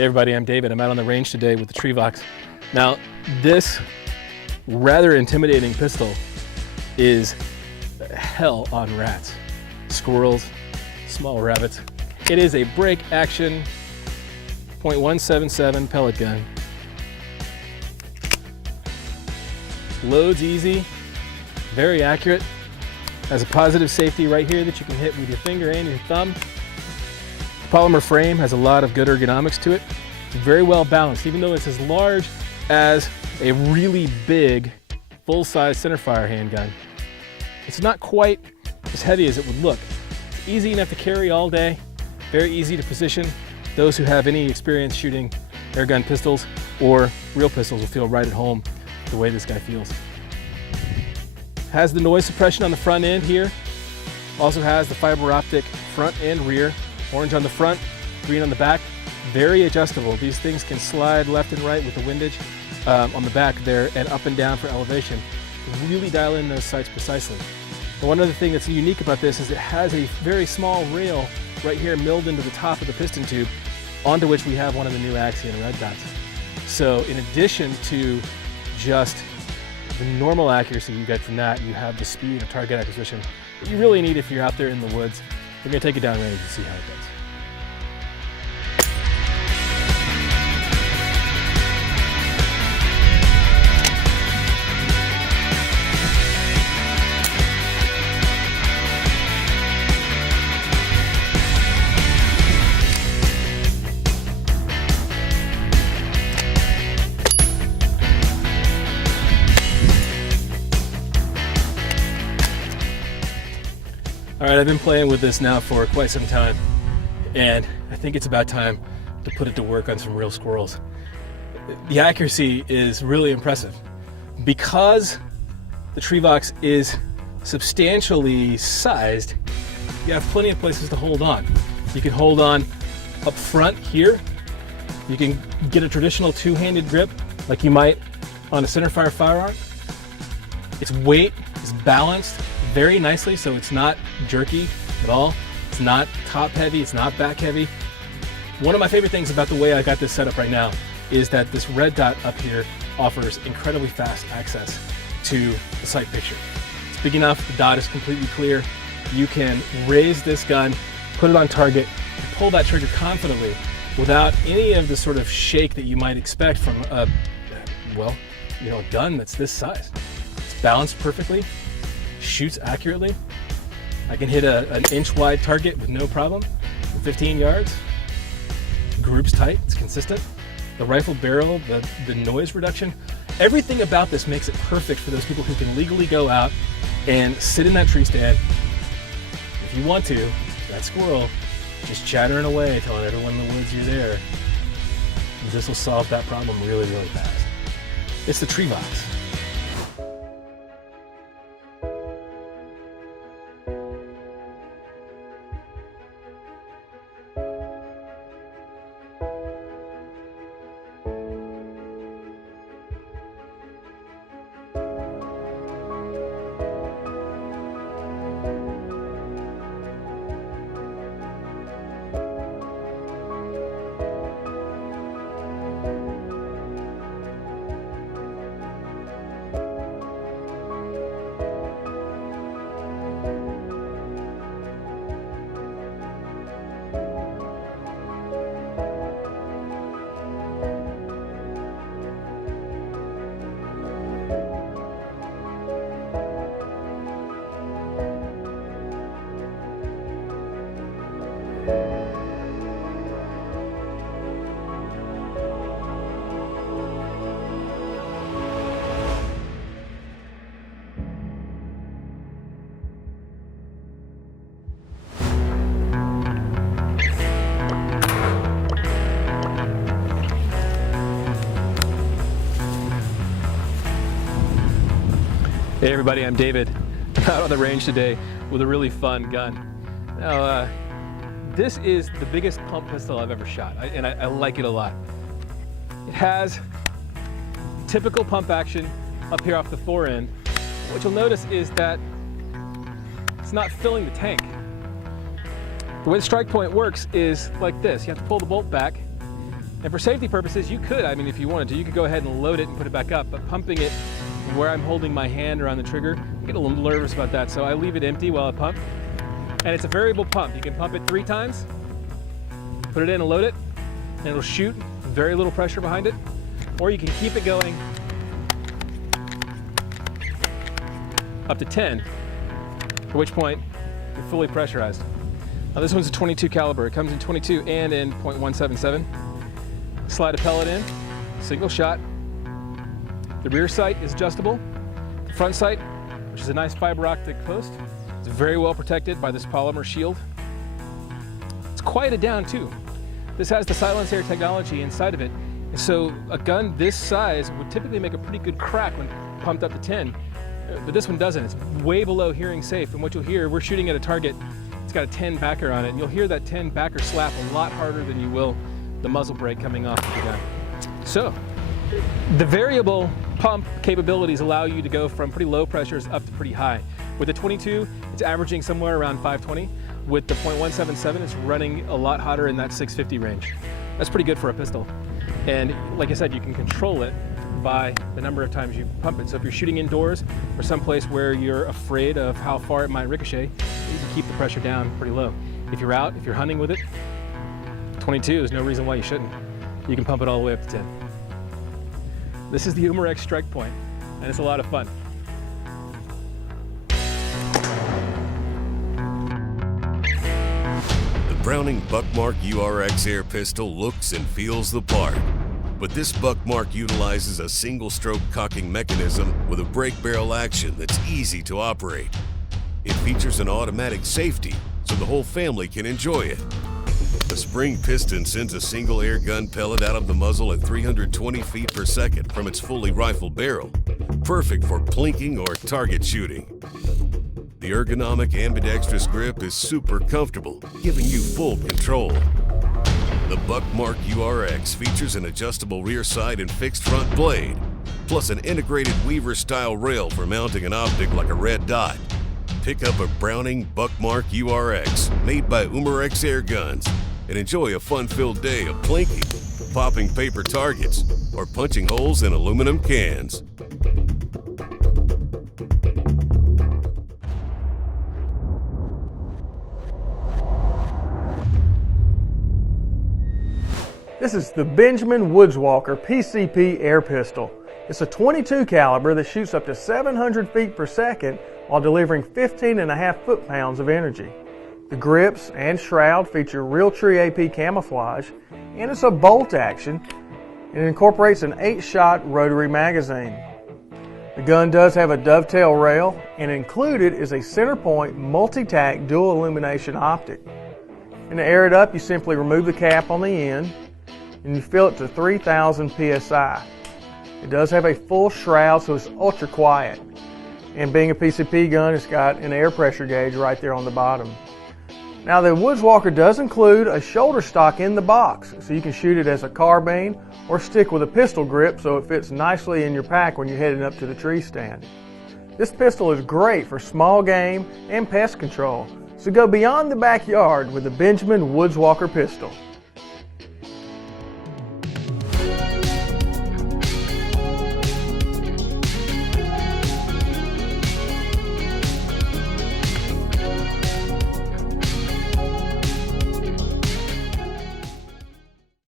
Hey everybody, I'm David. I'm out on the range today with the Trevox. Now, this rather intimidating pistol is hell on rats, squirrels, small rabbits. It is a break action .177 pellet gun. Loads easy, very accurate. Has a positive safety right here that you can hit with your finger and your thumb. Polymer frame has a lot of good ergonomics to it. It's very well balanced, even though it's as large as a really big full-size centerfire handgun. It's not quite as heavy as it would look. It's easy enough to carry all day, very easy to position. Those who have any experience shooting airgun pistols or real pistols will feel right at home the way this guy feels. Has the noise suppression on the front end here. Also has the fiber optic front and rear. Orange on the front, green on the back. Very adjustable. These things can slide left and right with the windage on the back there and up and down for elevation. Really dial in those sights precisely. And one other thing that's unique about this is it has a very small rail right here milled into the top of the piston tube, onto which we have one of the new Axion red dots. So in addition to just the normal accuracy you get from that, you have the speed of target acquisition that you really need if you're out there in the woods. We're going to take it down range and see how it goes. All right, I've been playing with this now for quite some time, and I think it's about time to put it to work on some real squirrels. The accuracy is really impressive. Because the Trevox is substantially sized, you have plenty of places to hold on. You can hold on up front here. You can get a traditional two-handed grip like you might on a centerfire firearm. Its weight is balanced very nicely, so it's not jerky at all. It's not top heavy, it's not back heavy. One of my favorite things about the way I got this set up right now is that this red dot up here offers incredibly fast access to the sight picture. It's big enough, the dot is completely clear. You can raise this gun, put it on target, and pull that trigger confidently without any of the sort of shake that you might expect from a gun that's this size. It's balanced perfectly, shoots accurately. I can hit an inch wide target with no problem from 15 yards. Groups tight, it's consistent. The rifle barrel, the noise reduction, everything about this makes it perfect for those people who can legally go out and sit in that tree stand. If you want to, that squirrel, just chattering away, telling everyone in the woods you're there. This will solve that problem really, really fast. It's the Trevox. Hey everybody, I'm David. I'm out on the range today with a really fun gun. Now, this is the biggest pump pistol I've ever shot, and I like it a lot. It has typical pump action up here off the fore end. What you'll notice is that it's not filling the tank. The way the strike point works is like this. You have to pull the bolt back, And for safety purposes, you could, I mean, if you wanted to, you could go ahead and load it and put it back up, but pumping it where I'm holding my hand around the trigger, I get a little nervous about that, so I leave it empty while I pump. And it's a variable pump. You can pump it 3 times, put it in and load it, and it'll shoot, very little pressure behind it. Or you can keep it going up to 10, at which point you're fully pressurized. Now this one's a 22 caliber. It comes in 22 and in .177. Slide a pellet in, single shot. The rear sight is adjustable. The front sight, which is a nice fiber optic post, is very well protected by this polymer shield. It's quieted down too. This has the silence air technology inside of it. And so a gun this size would typically make a pretty good crack when pumped up to 10, but this one doesn't. It's way below hearing safe. And what you'll hear, we're shooting at a target, it's got a 10 backer on it, and you'll hear that 10 backer slap a lot harder than you will the muzzle brake coming off of the gun. So, the variable pump capabilities allow you to go from pretty low pressures up to pretty high. With the 22, it's averaging somewhere around 520. With the .177, it's running a lot hotter in that 650 range. That's pretty good for a pistol. And like I said, you can control it by the number of times you pump it. So if you're shooting indoors or someplace where you're afraid of how far it might ricochet, you can keep the pressure down pretty low. If you're out, if you're hunting with it, 22, there's no reason why you shouldn't. You can pump it all the way up to 10. This is the Umarex Strike Point, and it's a lot of fun. The Browning Buckmark URX air pistol looks and feels the part, but this Buckmark utilizes a single-stroke cocking mechanism with a brake barrel action that's easy to operate. It features an automatic safety, so the whole family can enjoy it. The spring piston sends a single air gun pellet out of the muzzle at 320 feet per second from its fully rifled barrel, perfect for plinking or target shooting. The ergonomic ambidextrous grip is super comfortable, giving you full control. The Buckmark URX features an adjustable rear sight and fixed front blade, plus an integrated Weaver-style rail for mounting an optic like a red dot. Pick up a Browning Buckmark URX made by Umarex Air Guns and enjoy a fun-filled day of plinking, popping paper targets, or punching holes in aluminum cans. This is the Benjamin Woodswalker PCP air pistol. It's a 22 caliber that shoots up to 700 feet per second while delivering 15.5 foot-pounds of energy. The grips and shroud feature Realtree AP camouflage, and it's a bolt action, and it incorporates an 8-shot rotary magazine. The gun does have a dovetail rail, and included is a centerpoint multi-tack dual illumination optic. And to air it up, you simply remove the cap on the end, and you fill it to 3,000 psi. It does have a full shroud, so it's ultra quiet. And being a PCP gun, it's got an air pressure gauge right there on the bottom. Now the Woodswalker does include a shoulder stock in the box, so you can shoot it as a carbine or stick with a pistol grip so it fits nicely in your pack when you're heading up to the tree stand. This pistol is great for small game and pest control, so go beyond the backyard with the Benjamin Woodswalker pistol.